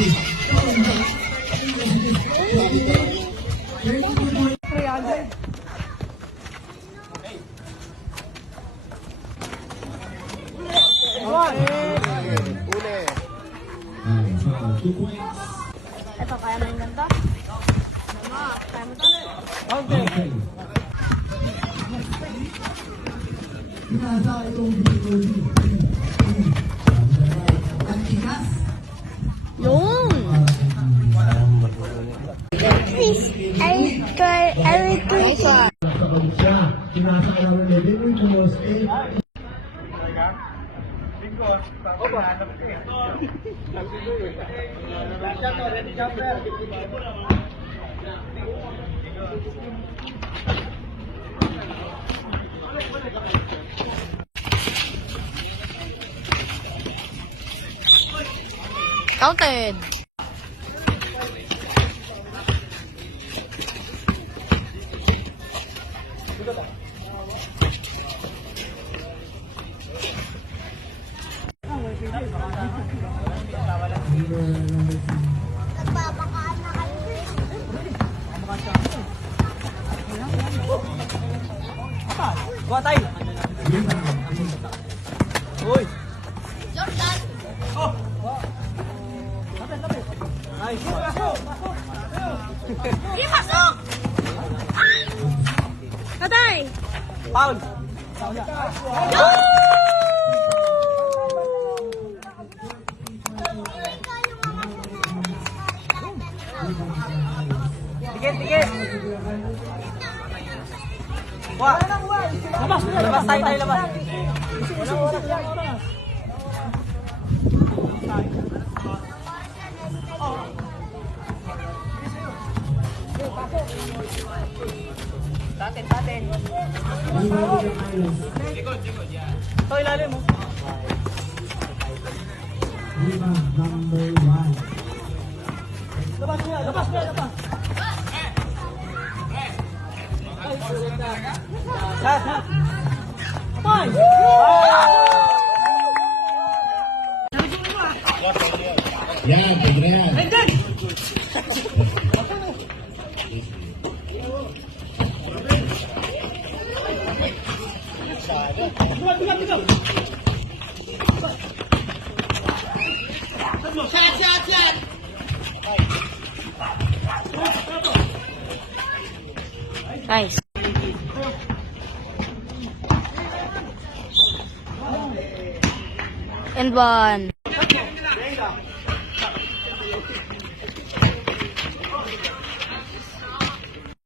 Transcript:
Ito, kaya mo yung ganda? Kaya mo ito? Okay. Yung! Please, I try everything. Counted. Nagbabakaan na kayo. Buat tayo. Uy. Jordan! Oh. Nice. Hindi pasok! Patay! Foul. Dikit. Wah. Labas tayo labas. Tatin. Likod yan. Ito ilalim mo. Number 1. Labas. Yan, pwede na yan. Nice. And one.